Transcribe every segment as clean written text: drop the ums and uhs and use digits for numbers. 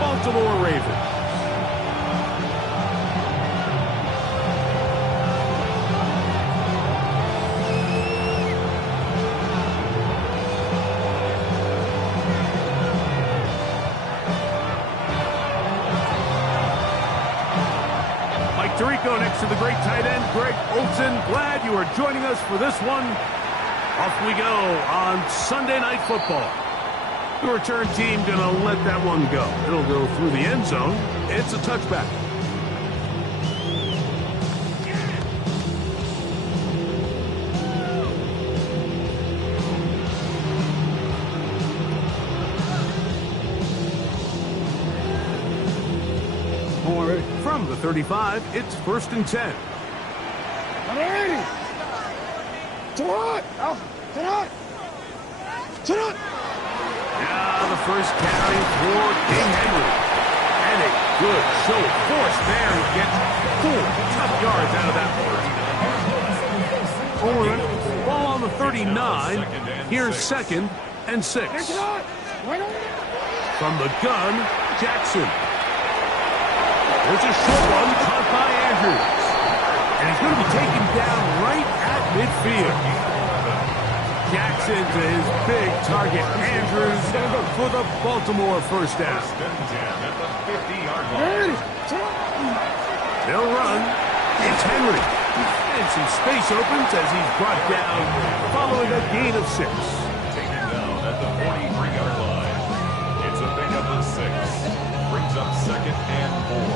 Baltimore Ravens. Tirico next to the great tight end, Greg Olsen. Glad you are joining us for this one. Off we go on Sunday Night Football. The return team going to let that one go. It'll go through the end zone. It's a touchback. From the 35, it's 1st and 10. Now the first carry for King Henry. And a good show of force there. He gets 4 tough yards out of that one. Ball on the 39. Here's 2nd and 6. From the gun, Jackson. There's a short one caught by Andrews. And he's going to be taken down right at midfield. Jackson to his big target, Andrews, for the Baltimore first down. They'll run. It's Henry. And some space opens as he's brought down following a gain of 6. Taken down at the 43-yard line. It's a big up of 6. Brings up 2nd and 4.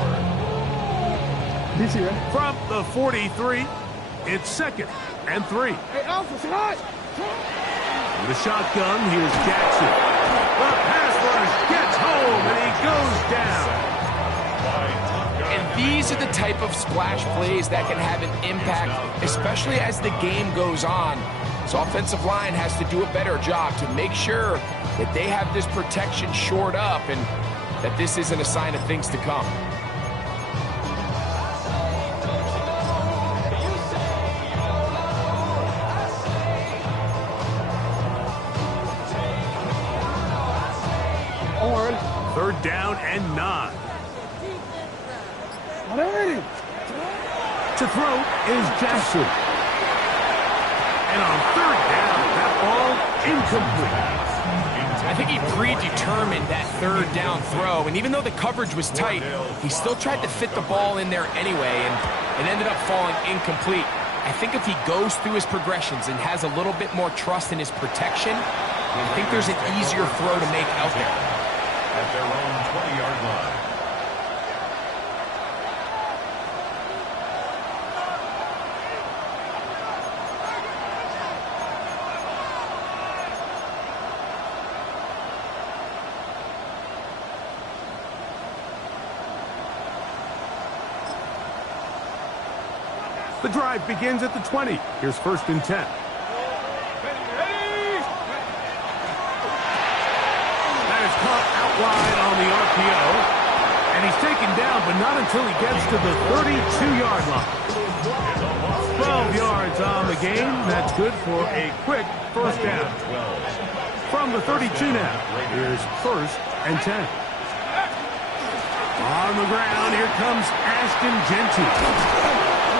From the 43, it's 2nd and 3. With a shotgun, here's Jackson. The pass rush gets home, and he goes down. And these are the type of splash plays that can have an impact, especially as the game goes on. So offensive line has to do a better job to make sure that they have this protection shored up and that this isn't a sign of things to come. Third down and 9. To throw is Jackson. And on 3rd down, that ball incomplete. I think he predetermined that 3rd down throw, and even though the coverage was tight, he still tried to fit the ball in there anyway, and it ended up falling incomplete. I think if he goes through his progressions and has a little bit more trust in his protection, I think there's an easier throw to make out there. At their own 20-yard line. The drive begins at the 20. Here's 1st and 10. Wide on the RPO, and he's taken down, but not until he gets to the 32-yard line. 12 yards on the game. That's good for a quick first down. From the 32 now, here's 1st and 10. On the ground, here comes Ashton Jeanty.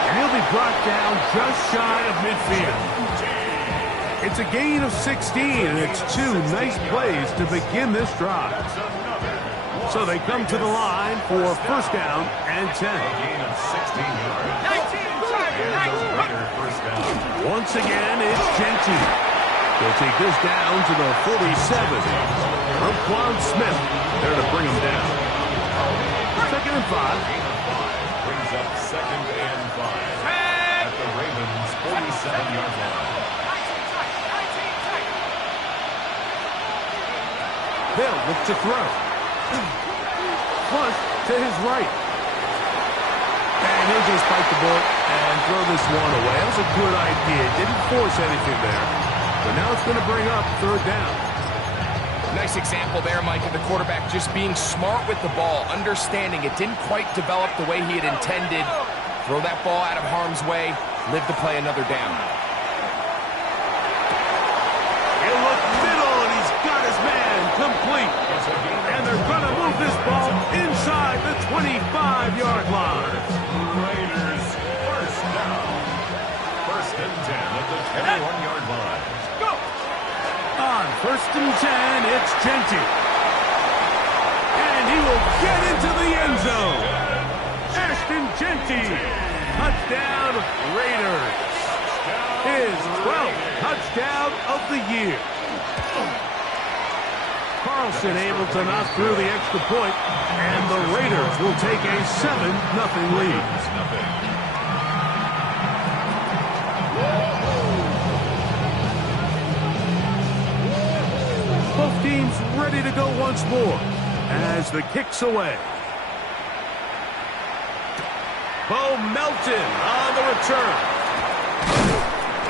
And he'll be brought down just shy of midfield. It's a gain of 16, and it's 2 nice plays to begin this drive. So they come to the line for 1st down and 10. Gain of 16 yards. Once again, it's Jeanty. They'll take this down to the 47. Roquan Smith there to bring him down. 2nd and 5. Brings up 2nd and 5 at the Ravens' 47-yard line. They'll look to throw. Flush to his right. And he'll just bite the bullet and throw this one away. That was a good idea. Didn't force anything there. But now it's going to bring up 3rd down. Nice example there, Mike, of the quarterback just being smart with the ball, understanding it didn't quite develop the way he had intended. Throw that ball out of harm's way, live to play another down. He'll look middle, and he's got his man complete. And they're going to move this ball 25-yard line. Raiders, first down. First and 10 at the 21-yard line. Go! On first and 10, it's Jeanty. And he will get into the end zone. Ashton Jeanty, touchdown Raiders. His 12th touchdown of the year. Carlson able to knock through the extra point, and the Raiders will take a 7-0 lead. Both teams ready to go once more as the kick's away. Bo Melton on the return.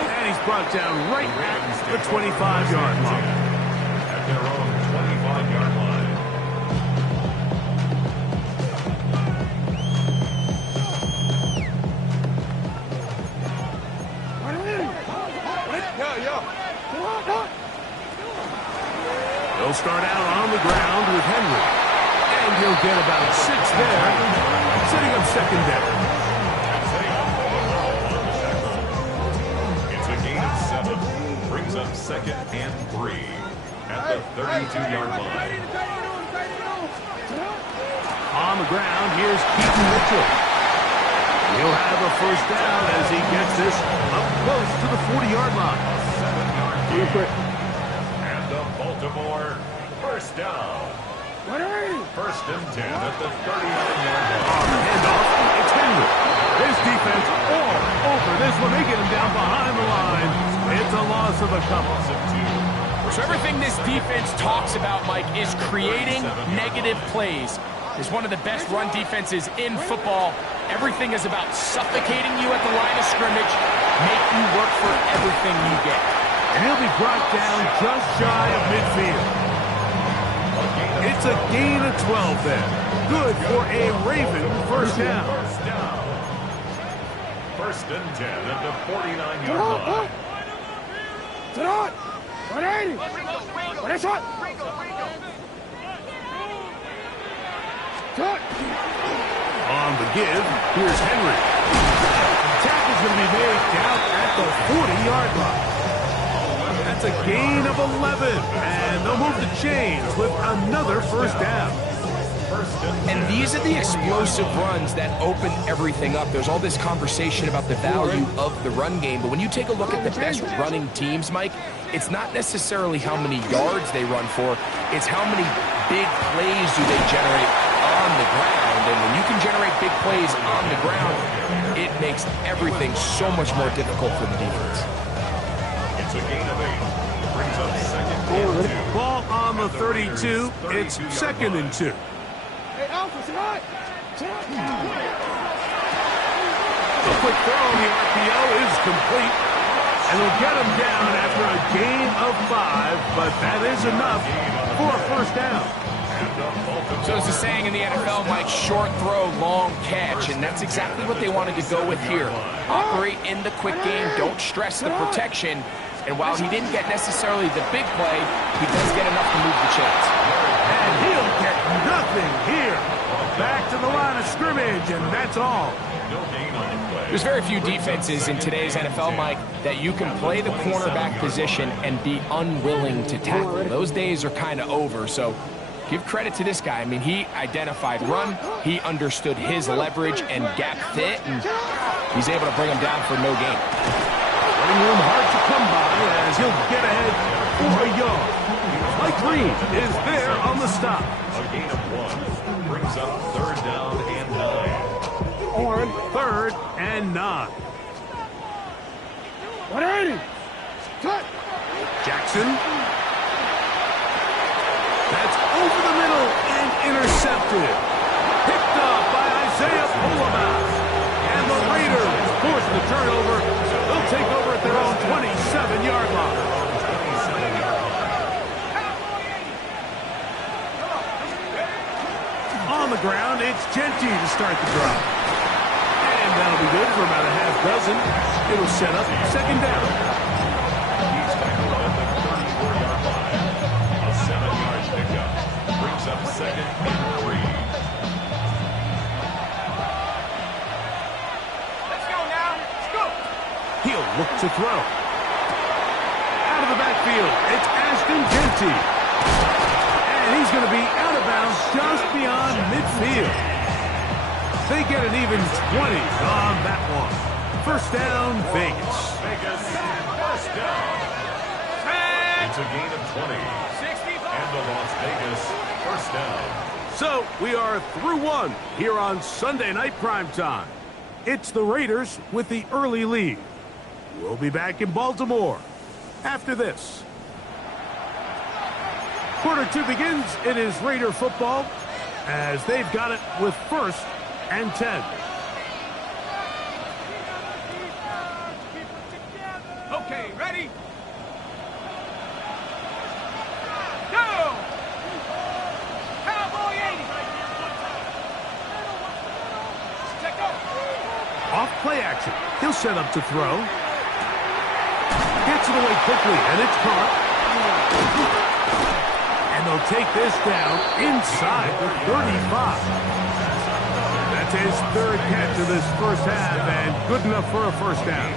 And he's brought down right at the 25-yard line. At their own 25-yard line. He'll start out on the ground with Henry. And he'll get about 6 there, setting up second down. It's a gain of 7. Brings up second and 3 at the 32-yard line. On the ground, here's Keaton Mitchell. He'll have a first down as he gets this up close to the 40-yard line. 7-yard gain. And the Baltimore first down. First and 10 at the 39-yard line. On the handoff, it's Henry. His defense all over this one. They get him down behind the line. It's a loss of a couple. So everything this defense talks about, Mike, is creating negative plays. It's one of the best run defenses in football. Everything is about suffocating you at the line of scrimmage, make you work for everything you get. And he'll be brought down just shy of midfield. It's a gain of 12 there. Good for a Raven first down. First and 10 at the 49-yard line. On the give, here's Henry. Tackle's going to be made down at the 40-yard line. That's a gain of 11, and they'll move the chains with another first down. And these are the explosive runs that open everything up. There's all this conversation about the value of the run game, but when you take a look at the best running teams, Mike, it's not necessarily how many yards they run for, it's how many big plays do they generate on the ground. And when you can generate big plays on the ground, it makes everything so much more difficult for the defense. It's a gain of 8. Brings up second and 2. Ball on the 32. It's second and 2. A quick throw on the RPO is complete. And they'll get him down after a gain of 5, but that is enough for a first down. So it's a saying in the NFL, Mike, short throw, long catch, and that's exactly what they wanted to go with here. Operate in the quick game, don't stress the protection, and while he didn't get necessarily the big play, he does get enough to move the chains. And he'll get nothing here. Back to the line of scrimmage, and that's all. No gain on the play. There's very few defenses in today's NFL, Mike, that you can play the cornerback position and be unwilling to tackle. Those days are kind of over, so give credit to this guy. I mean, he identified run, he understood his leverage and gap fit, and he's able to bring him down for no gain. Running room hard to come by as he'll get ahead for a yard. Mike Reed is there on the stop. A gain of 1. Brings up third down and 9. Third and 9. Jackson. That's over the middle and intercepted. Picked up by Isaiah Polomas. And the Raiders force the turnover. They'll take over at their own 27-yard line. On the ground, it's Jeanty to start the drive. And that'll be good for about a half dozen. It'll set up second down. He's tackled at the 34-yard line. A 7-yard pickup. Brings up second and 3. look to throw. Out of the backfield, it's Ashton Jeanty. And he's going to be out of bounds just beyond midfield. They get an even 20 on that one. First down, Vegas. First down. It's a gain of 20. And the Las Vegas first down. So we are through one here on Sunday Night Primetime. It's the Raiders with the early lead. We'll be back in Baltimore after this. Quarter 2 begins. It is Raider football as they've got it with 1st and 10. Okay, ready? Go! Cowboy 80! Check go! Off play action. He'll set up to throw. Gets it away quickly, and it's caught. And they'll take this down inside the 35. That's his 3rd catch of this first half, and good enough for a first down.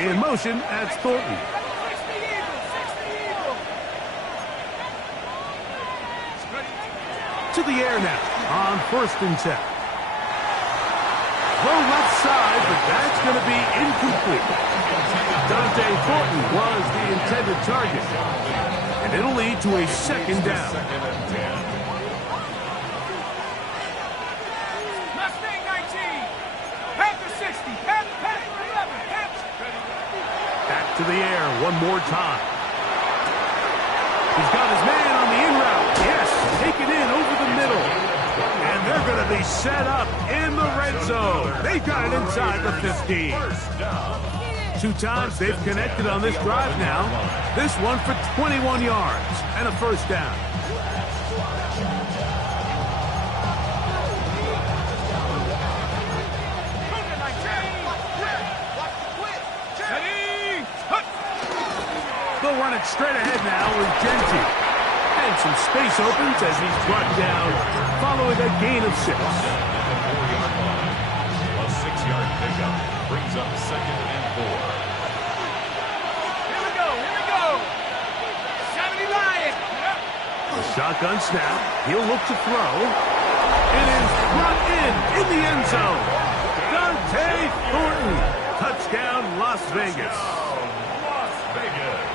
In motion, that's Thornton. To the air now on 1st and 10. Throw left side, but that's going to be incomplete. Dante Thornton was the intended target. And it'll lead to a 2nd down. Mustang 19! Panther 60! Panther 11! Back to the air one more time. He's got his man on the in route. Yes, taken in over the middle. And they're going to be set up in the red zone. They've got it inside the 15. 2 times they've connected on this drive now. This one for 21 yards and a first down. They'll run it straight ahead now with Jeanty. And some space opens as he's brought down following a gain of 6. A 6-yard pickup brings up 2nd and 4. Here we go! 70 Lion! A shotgun snap. He'll look to throw. It is brought in the end zone. Dante Thornton. Touchdown, Las Vegas. Las Vegas.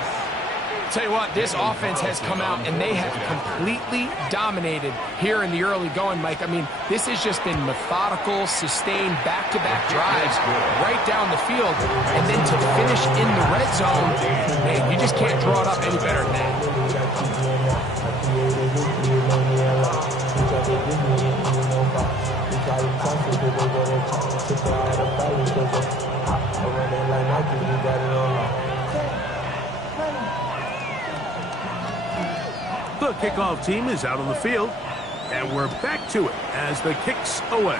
Tell you what, this offense has come out and they have completely dominated here in the early going, Mike. I mean, this has just been methodical, sustained, back-to-back drives right down the field. And then to finish in the red zone, man, you just can't draw it up any better than that. The kickoff team is out on the field, and we're back to it as the kick's away.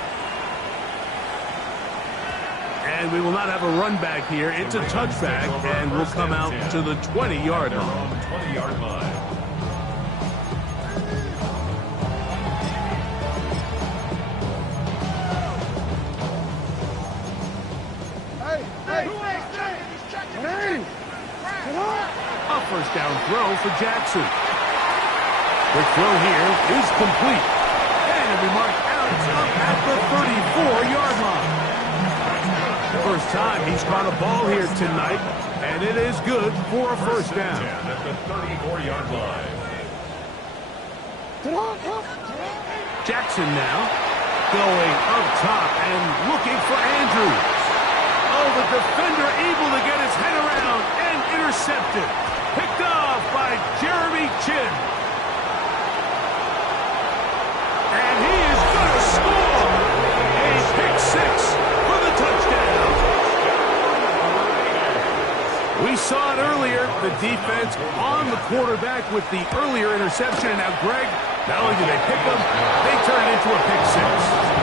And we will not have a run back here. It's a touchback, and we'll come out to the 20-yard line. 20-yard line. A first down throw for Jackson. The throw here is complete. And it'll be marked out up at the 34-yard line. First time he's caught a ball here tonight, and it is good for a first down. At the 34-yard line. Jackson now going up top and looking for Andrews. Oh, the defender able to get his head around and intercepted. Picked off by Jeremy Chinn. And he is going to score a pick 6 for the touchdown. We saw it earlier, the defense on the quarterback with the earlier interception. And now, Greg, not only do they pick him, they turn it into a pick 6.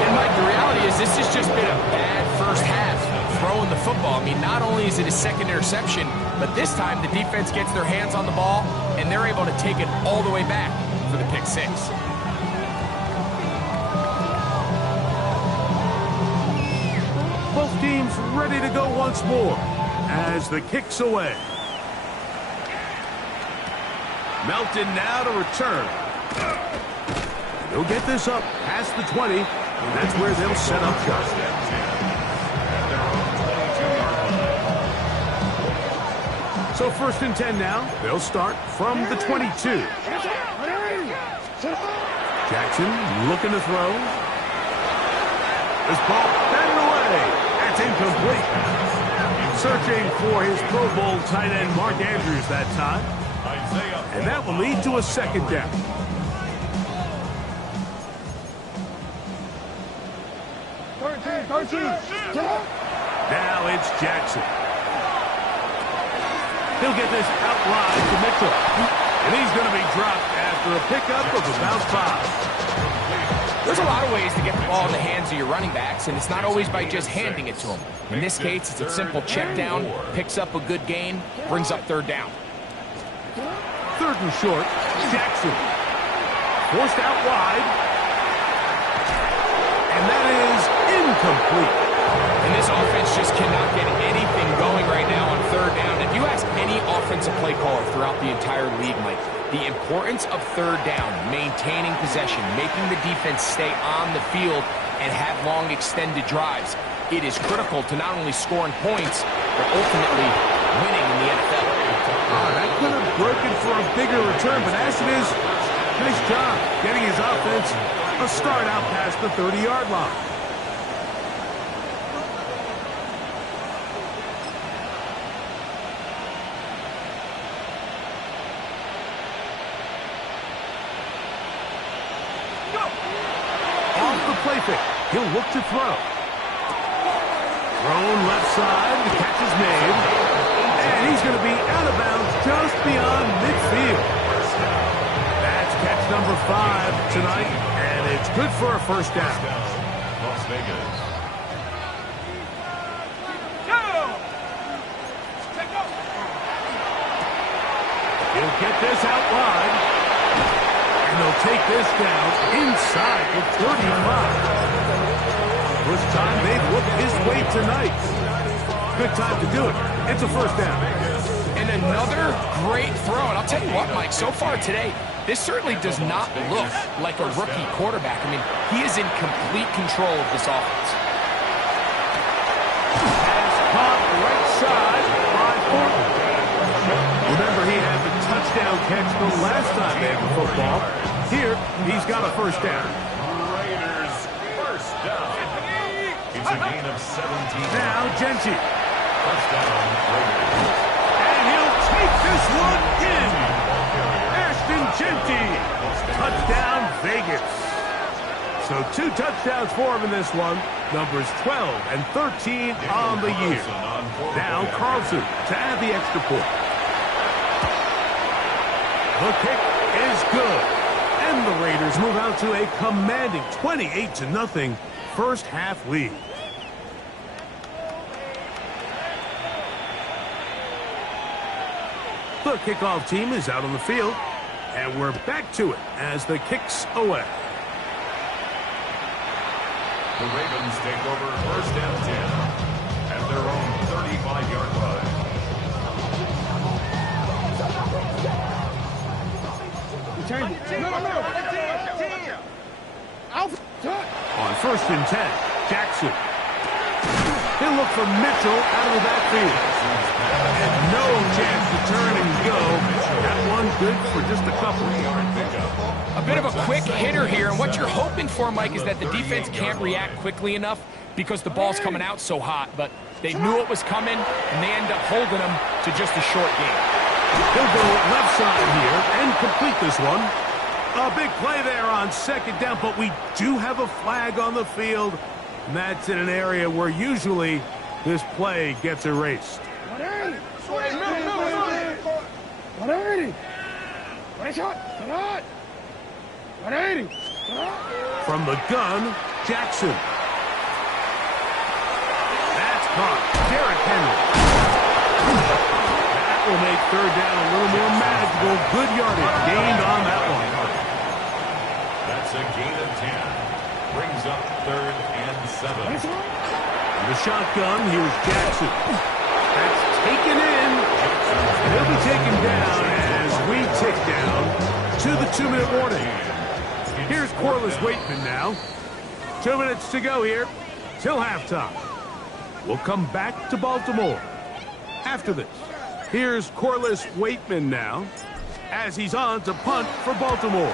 And, Mike, the reality is this has just been a bad first half throwing the football. I mean, not only is it a second interception, but this time the defense gets their hands on the ball, and they're able to take it all the way back for the pick 6. ready to go once more as the kick's away. Melton now to return. He'll get this up past the 20, and that's where they'll set up shop. So 1st and 10 now. They'll start from the 22. Jackson looking to throw. This ball batted away. That's incomplete. Searching for his Pro Bowl tight end Mark Andrews that time. And that will lead to a 2nd down. Now it's Jackson. He'll get this out wide to Mitchell. And he's going to be dropped after a pickup of about 5. There's a lot of ways to get the ball in the hands of your running backs, and it's not always by just handing it to them. In this case, it's a simple check down, picks up a good gain, brings up 3rd down. 3rd and short, Jackson. Forced out wide. And that is incomplete. And this offense just cannot get anything going right now on 3rd down. If you ask any offensive play caller throughout the entire league, Mike, the importance of 3rd down, maintaining possession, making the defense stay on the field and have long extended drives, it is critical to not only scoring points, but ultimately winning in the NFL. That could have broken for a bigger return, but as it is, nice job getting his offense a start out past the 30-yard line. Off the play fake, he'll look to throw. Thrown left side, the catch is made. And he's going to be out of bounds just beyond midfield. That's catch number 5 tonight, and it's good for a 1st down. Las Vegas. He'll get this out wide. And they'll take this down inside the 35. First time they've looked his way tonight. Good time to do it. It's a 1st down. And another great throw. And I'll tell you what, Mike, so far today, this certainly does not look like a rookie quarterback. I mean, he is in complete control of this offense. Has caught right side by Thornton. Remember, he had the touchdown catch the last time they had the football. Here, he's got a 1st down. Raiders 1st down. It's a gain of 17. Now, Genty. 1st down, Raiders. And he'll take this one in. Ashton Genty. Touchdown, Vegas. So 2 touchdowns for him in this one. Numbers 12 and 13 on the year. Now Carlson to add the extra point. The kick is good. And the Raiders move out to a commanding 28-0 first half lead. The kickoff team is out on the field, and we're back to it as the kick's away. The Ravens take over 1st and 10 at their own 35-yard line. On 1st and 10, Jackson. He'll look for Mitchell out of the backfield. And no chance to turn and go. That one good for just a couple. A bit of a quick hitter here, and what you're hoping for, Mike, is that the defense can't react quickly enough because the ball's coming out so hot. But they knew it was coming, and they end up holding them to just a short game. He'll go left side here and complete this one. A big play there on 2nd down, but we do have a flag on the field. And that's in an area where usually this play gets erased. From the gun, Jackson. That's caught. Derrick Henry. That will make 3rd down a little more manageable. Good yardage gained on that one. That's a gain of 10. Brings up 3rd and 7. The shotgun, here's Jackson. That's taken in. He'll be taken down as we tick down to the 2-minute warning. Here's Corliss Waitman now. 2 minutes to go here till halftime. We'll come back to Baltimore after this. Here's Corliss Waitman now as he's on to punt for Baltimore.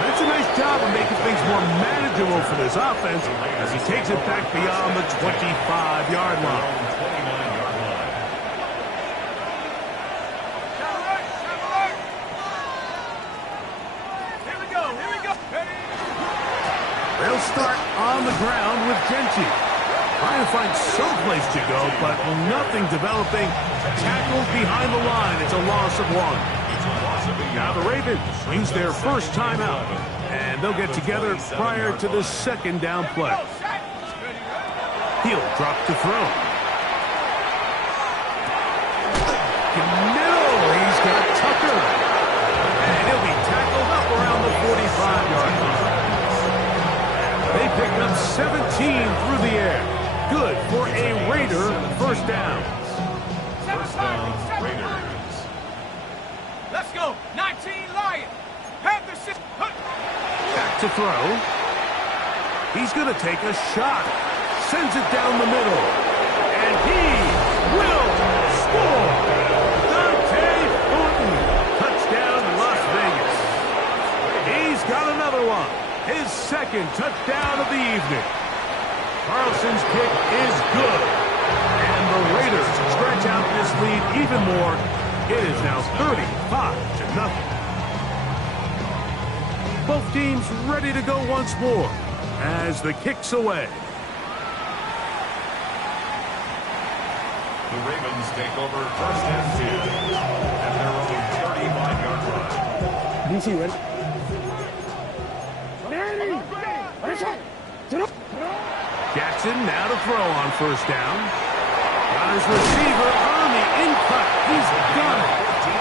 That's a nice job of making things more manageable for this offense as he takes it back beyond the 25-yard line. They'll start on the ground with Genty. Trying to find some place to go, but nothing developing. Tackled behind the line. It's a loss of 1. Now the Ravens use their first timeout, and they'll get together prior to the second down play. He'll drop to throw. Middle, he's got Tucker. And he'll be tackled up around the 45-yard line. They pick up 17 through the air. Good for a Raider first down. First down, Raiders. Let's go. 19 Lions. Panthers. Back to throw. He's going to take a shot. Sends it down the middle. And he will score. Dante Thornton. Touchdown Las Vegas. He's got another one. His second touchdown of the evening. Carlson's kick is good. And the Raiders stretch out this lead even more. It is now 35-0. Both teams ready to go once more as the kick's away. The Ravens take over first and 10 at their own 35-yard line. DC ready? Jackson now to throw on first down. Got his receiver on the in-cut. He's got it.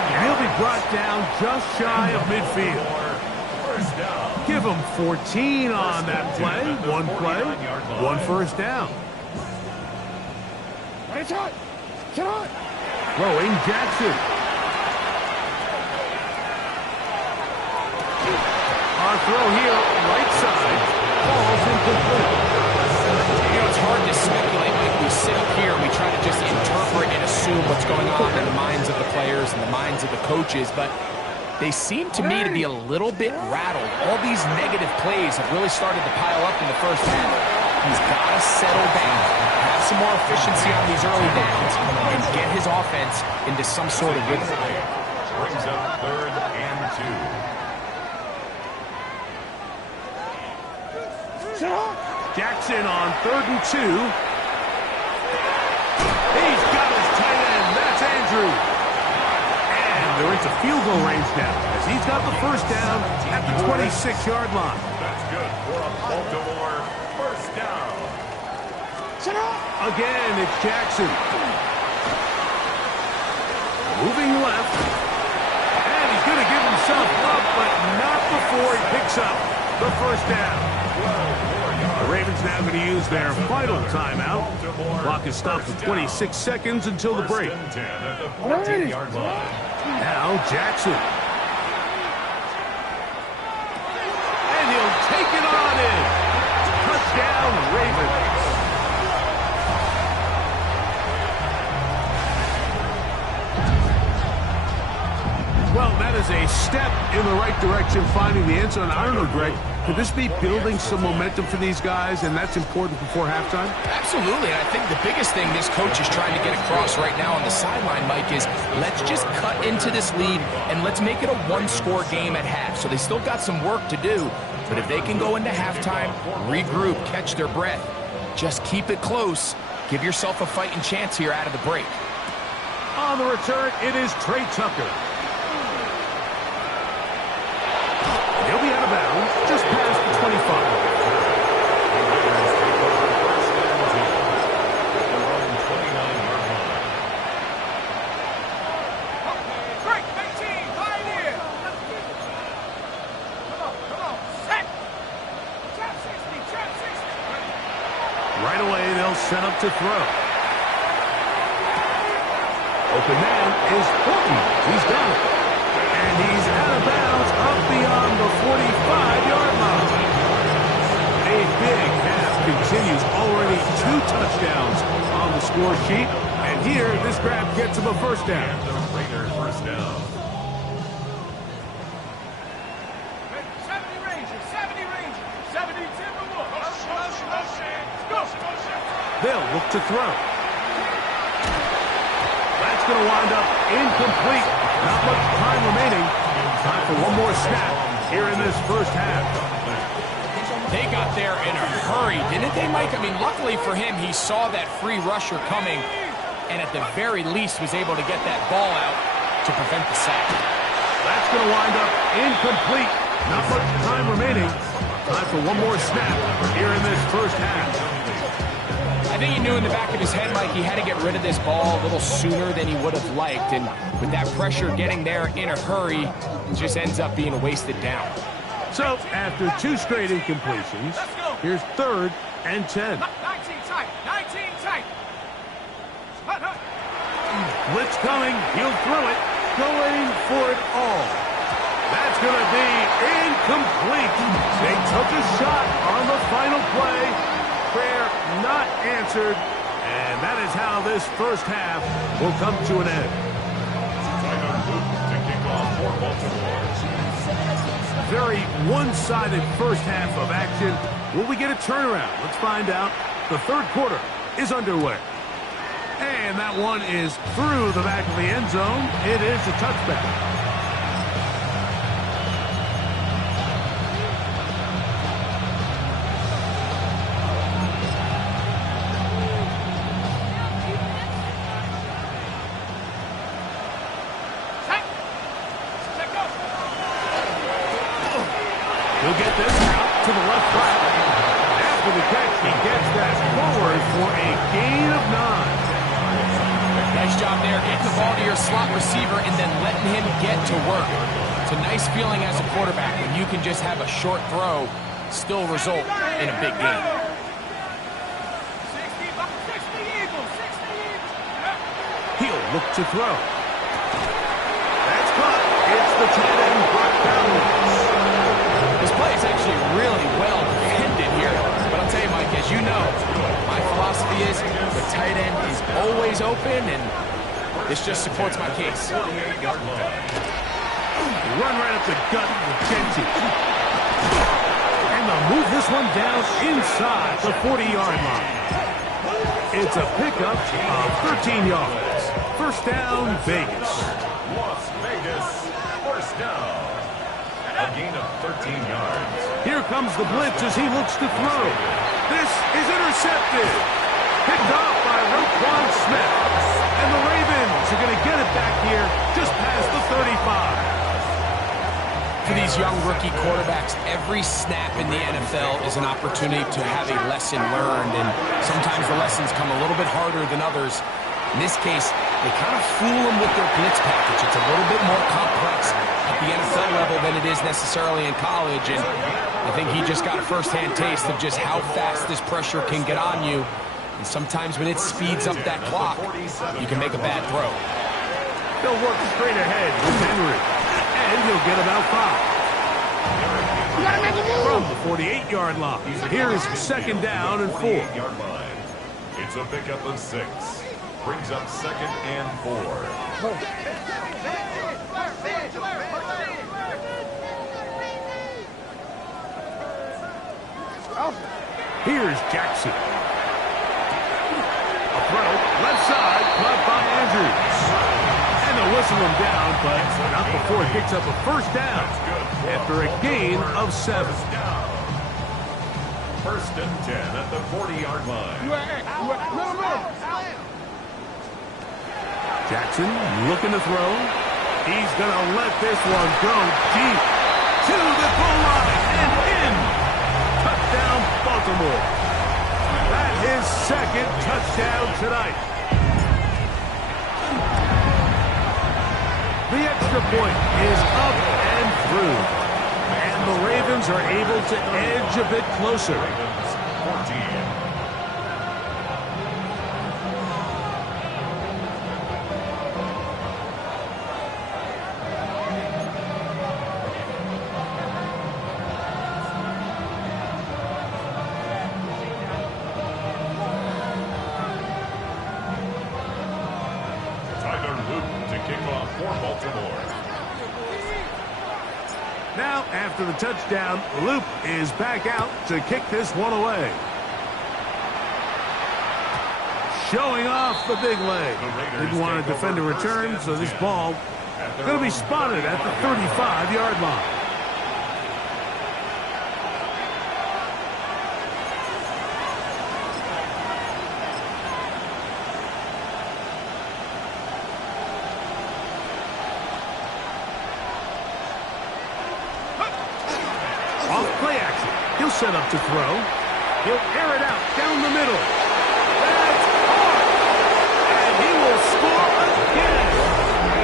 And he'll be brought down just shy of midfield. First down. Give him 14 on that play. One first down. Throwing Jackson. On throw here, right side. Ball's incomplete. You know, it's hard to speculate. Like we sit up here and we try to just interpret and assume what's going on in the minds of the players and the minds of the coaches, but they seem to me to be a little bit rattled. All these negative plays have really started to pile up in the first half. He's got to settle down, have some more efficiency on these early downs, and get his offense into some sort of rhythm. Brings up 3rd and 2. Jackson on 3rd and 2. He's got his tight end. That's Andrews. And they're into field goal range now as he's got the first down at the 26-yard line. That's good for a Baltimore first down. Again, it's Jackson. Moving left. And he's going to give himself up, but not before he picks up the first down. The Ravens now going to use their final timeout. Clock is stopped for 26 seconds until the break. First and 10 at the 14-yard line. Now Jackson. And he'll take it on in. Touchdown, Ravens. Well, that is a step in the right direction, finding the end zone. I don't know, Greg, could this be building some momentum for these guys, and that's important before halftime? Absolutely, and I think the biggest thing this coach is trying to get across right now on the sideline, Mike, is let's just cut into this lead and let's make it a one-score game at half. So they still got some work to do, but if they can go into halftime, regroup, catch their breath, just keep it close, give yourself a fighting chance here out of the break. On the return, it is Trey Tucker. He'll be out of bounds just past the 25. away, they'll set up to throw. Open man is Horton. He's got it. And he's out of bounds up beyond the 45-yard line. A big half continues. Already 2 touchdowns on the score sheet. And here, this grab gets him a first down. And the Raiders first down. 70 Rangers, 70 Rangers, 70 Timberwolves. Go. They'll look to throw. That's going to wind up incomplete. Not much time remaining. Time for one more snap here in this first half. They got there in a hurry, didn't they, Mike? I mean, luckily for him, he saw that free rusher coming, and at the very least was able to get that ball out to prevent the sack. That's going to wind up incomplete. Not much time remaining. Time for one more snap here in this first half. I think he knew in the back of his head, Mike, he had to get rid of this ball a little sooner than he would have liked, and with that pressure getting there in a hurry, it just ends up being a wasted down. So, after 2 straight incompletions, here's 3rd and 10. 19 tight, 19 tight. Blitz coming, he'll throw it, going for it all. That's going to be incomplete. They took a shot on the final play. Prayer not answered, and that is how this first half will come to an end. Tyler Luke to kick off for Baltimore. Very one-sided first half of action. Will we get a turnaround? Let's find out. The 3rd quarter is underway. And that one is through the back of the end zone. It is a touchback. He'll get this out to the left side. After the catch, he gets that forward for a gain of 9. Nice job there, getting the ball to your slot receiver and then letting him get to work. It's a nice feeling as a quarterback when you can just have a short throw still result in a big game. 60 Eagles, 60 Eagles. He'll look to throw. That's caught. It's the tight end, Brock Bowers. This play is actually really well defended here. But I'll tell you, Mike, as you know, my philosophy is the tight end is always open, and this just supports my case. Run right up the gut with Genty. And they'll move this one down inside the 40-yard line. It's a pickup of 13 yards. First down, Vegas. Las Vegas, first down. A gain of 13 yards. Here comes the blitz as he looks to throw. This is intercepted. Picked off by Roquan Smith. And the Ravens are going to get it back here just past the 35. For these young rookie quarterbacks, every snap in the NFL is an opportunity to have a lesson learned, and sometimes the lessons come a little bit harder than others. In this case, they kind of fool them with their blitz package. It's a little bit more complex at the NFL level than it is necessarily in college, and I think he just got a first-hand taste of just how fast this pressure can get on you. And sometimes when it speeds up that clock, you can make a bad throw. They'll work straight ahead with Henry, and he'll get about 5. From the 48-yard line, here's second down and 4. It's a pickup of 6. Brings up 2nd and 4. Here's Jackson. A throw, left side, caught by Andrews. And they'll whistle him down, but not before it picks up a first down after a gain of 7. First and 10 at the 40-yard line. Jackson looking to throw. He's going to let this one go deep to the goal line and in. Touchdown, Baltimore. That is 2nd touchdown tonight. The extra point is up and through. And the Ravens are able to edge a bit closer. Ravens 14. for Baltimore. Now, after the touchdown, Luke is back out to kick this one away. Showing off the big leg. Didn't want to defend a return, so this ball going to be spotted at the 35-yard line. Off play action. He'll set up to throw. He'll air it out down the middle. That's hard. And he will score again.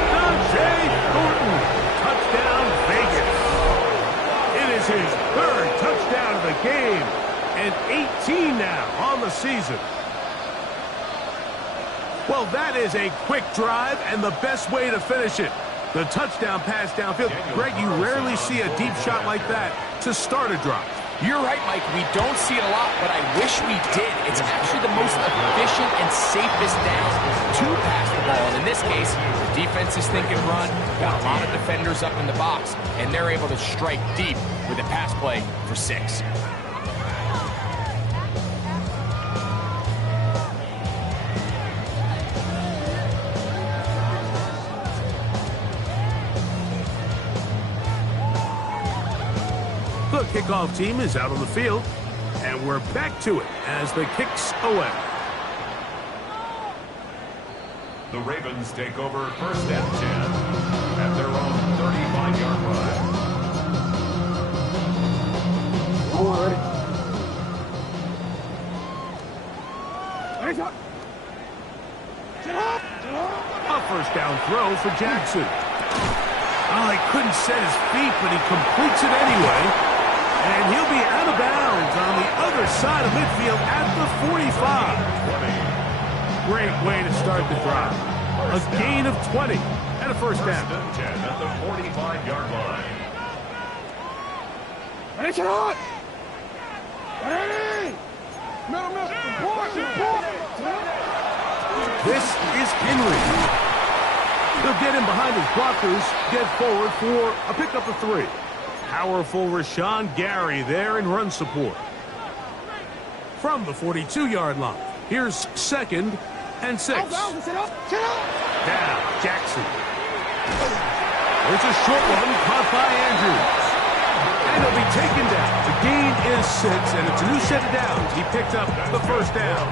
Dante Thornton. Touchdown, Vegas. It is his third touchdown of the game. And 18 now on the season. Well, that is a quick drive and the best way to finish it. The touchdown pass downfield. Greg, you rarely see a deep shot like that to start a drive. You're right, Mike. We don't see it a lot, but I wish we did. It's actually the most efficient and safest down to pass the ball. And in this case, the defense is thinking run, got a lot of defenders up in the box, and they're able to strike deep with a pass play for 6. The kickoff team is out on the field, and we're back to it as the kick's away. The Ravens take over first and 10 at their own 35-yard line. A first down throw for Jackson. Oh, he couldn't set his feet, but he completes it anyway. And he'll be out of bounds on the other side of midfield at the 45. Great way to start the drive. A gain of 20 and a first down. First and 10 at the 45-yard line. This is Henry. He'll get him behind his blockers, get forward for a pickup of 3. Powerful Rashawn Gary there in run support. From the 42-yard line, here's 2nd and 6. Down, Jackson. There's a short one caught by Andrews. And he'll be taken down. The gain is 6, and it's a new set of downs. He picked up the first down.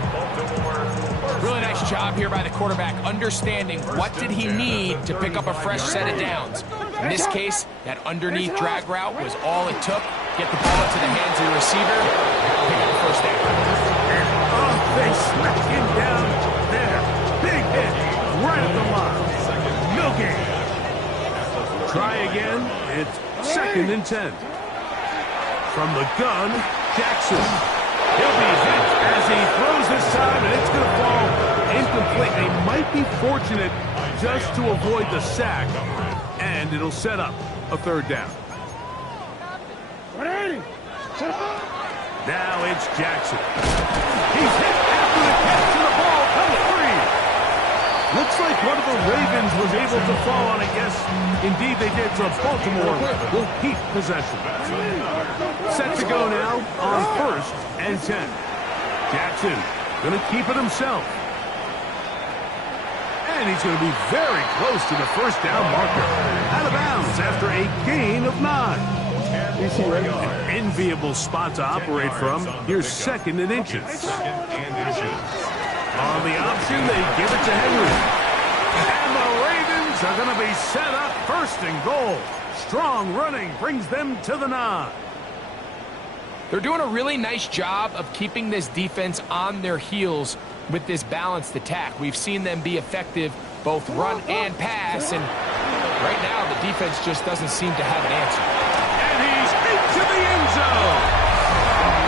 Really nice job here by the quarterback, understanding what did he need to pick up a fresh set of downs. In this case, that underneath drag route was all it took. Get the ball into the hands of the receiver, pick up the first down. And they smack him down there. Big hit right at the line. No gain. Try again. It's 2nd and 10. From the gun, Jackson. He'll be hit as he throws this time, and it's going to fall incomplete. They might be fortunate just to avoid the sack, and it'll set up a 3rd down. Now it's Jackson. He's hit after the catch, and the ball comes free. Looks like one of the Ravens was able to fall on it. Yes, indeed they did. So Baltimore will keep possession. Set to go now on 1st and 10. Jackson going to keep it himself. And he's going to be very close to the first down marker. Out of bounds after a gain of 9. An enviable spot to operate from. Here's 2nd and inches. On the option, they give it to Henry. And the Ravens are going to be set up 1st and goal. Strong running brings them to the 9. They're doing a really nice job of keeping this defense on their heels with this balanced attack. We've seen them be effective both run and pass, and right now the defense just doesn't seem to have an answer. And he's into the end zone.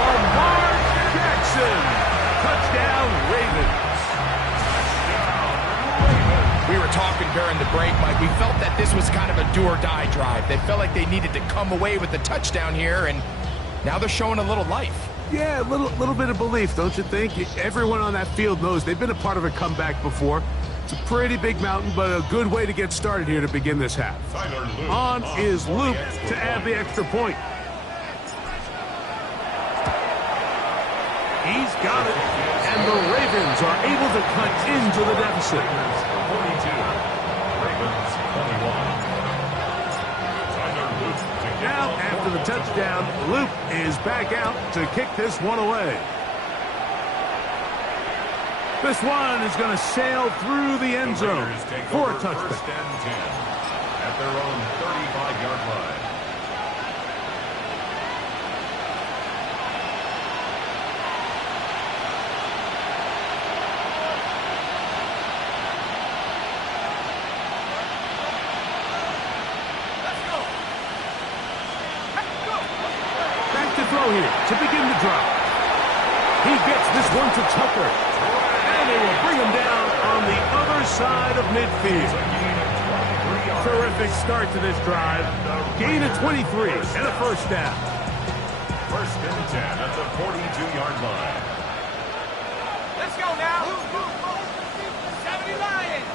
Lamar Jackson. Touchdown, Ravens. We were talking during the break, Mike. We felt that this was kind of a do-or-die drive. They felt like they needed to come away with the touchdown here, and now they're showing a little life. Yeah, a little bit of belief, don't you think? Everyone on that field knows they've been a part of a comeback before. It's a pretty big mountain, but a good way to get started here to begin this half. On is Luke to add the extra point. He's got it, and the Ravens are able to cut into the deficit. 42, Ravens 21. Now, after the touchdown, Luke is back out to kick this one away. This one is going to sail through the end zone for a touchback. First and 10 at their own 35-yard line. Here to begin the drive. He gets this one to Tucker, and they will bring him down on the other side of midfield. Terrific start to this drive. Gain of 23 and a first down. First and 10 at the 42-yard line. Let's go now. 70 Lions.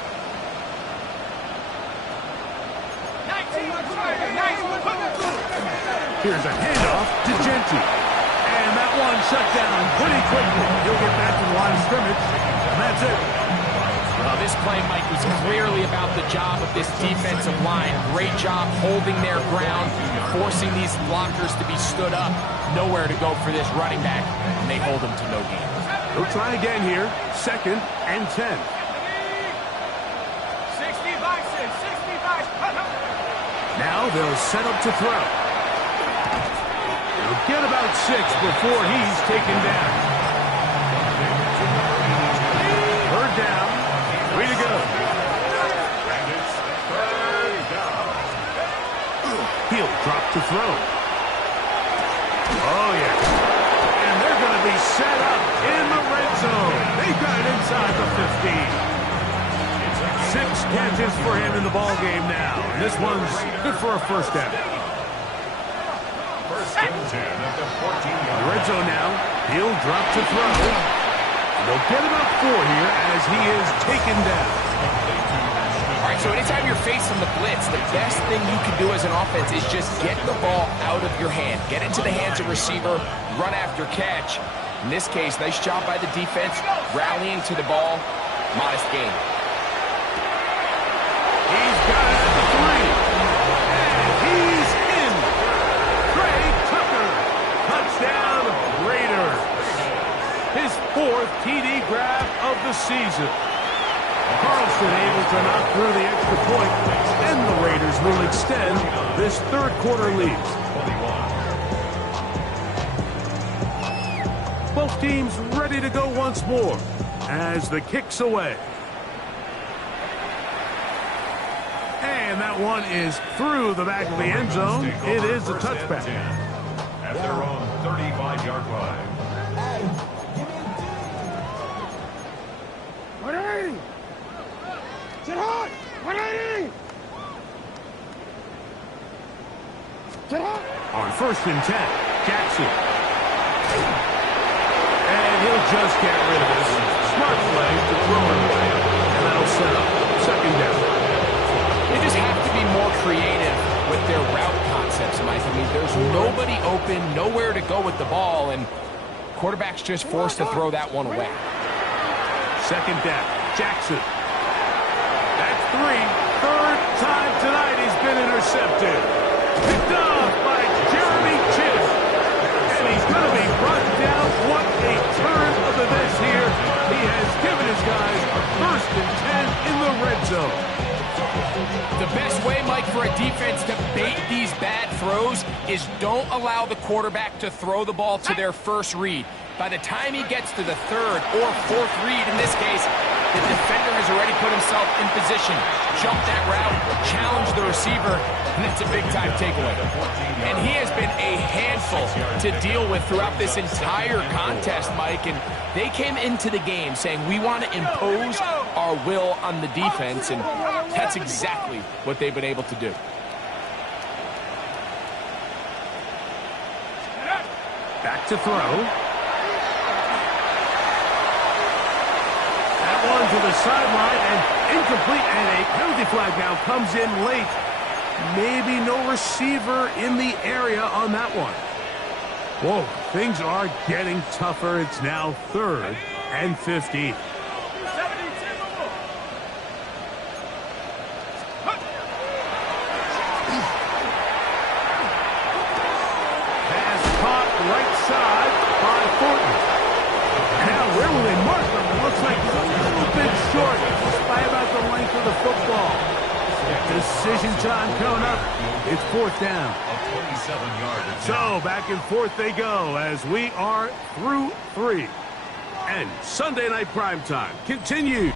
19. Here's a handoff to Genty. And that one shut down pretty quickly. He'll get back to the line of scrimmage, and that's it. Well, this play, Mike, was clearly about the job of this defensive line. Great job holding their ground, forcing these blockers to be stood up. Nowhere to go for this running back, and they hold him to no gain. They'll try again here. Second and 10. 60 Bison, 60 Bison. Now they'll set up to throw. They'll get about 6 before he's taken down. Third down. Way to go. And it's third down. He'll drop to throw. Oh, yeah. And they're going to be set up in the red zone. They've got it inside the 15. 6 catches for him in the ball game now. And this one's good for a first down. First and 10 at the 14-yard Red zone now. He'll drop to throw. They'll get about 4 here as he is taken down. All right, so anytime you're facing the blitz, the best thing you can do as an offense is just get the ball out of your hand. Get into the hands of receiver, run after catch. In this case, nice job by the defense, rallying to the ball. Modest gain. He's got it at the 3. And he's in. Trey Tucker. Touchdown, Raiders. His 4th TD grab of the season. Carlson able to knock through the extra point, and the Raiders will extend this third quarter lead. 21. Both teams ready to go once more as the kick's away. And that one is through the back of the end zone. It is a touchback. At their own 35-yard line. 180. Sit hard. 180. Sit hard. On first and 10, Jackson. And he'll just get rid of this. Smart play to throw it away. And that'll set up second down. They just have to be more creative with their route concepts, Mike. I mean, there's nobody open, nowhere to go with the ball, and quarterback's just forced to throw that one away. Second down, Jackson. That's 3. Third time tonight he's been intercepted. Picked off by Jeremy Chinn. And he's going to be brought down. What a turn of events here. He has given his guys a first and 10 in the red zone. The best way, Mike, for a defense to bait these bad throws is don't allow the quarterback to throw the ball to their first read. By the time he gets to the third or fourth read, in this case, the defender has already put himself in position, jumped that route, challenged the receiver, and that's a big-time takeaway. And he has been a handful to deal with throughout this entire contest, Mike, and they came into the game saying, we want to impose our will on the defense, and that's exactly what they've been able to do. Back to throw. That one to the sideline and incomplete, and a penalty flag now comes in late. Maybe no receiver in the area on that one. Whoa, things are getting tougher. It's now 3rd and 15. Pass caught right side by Thornton. Now, where will they mark him? It looks like he's a little bit short, just by about the length of the football. Decision time coming up. It's 4th down. So, back and forth they go as we are through 3. And Sunday Night Primetime continues.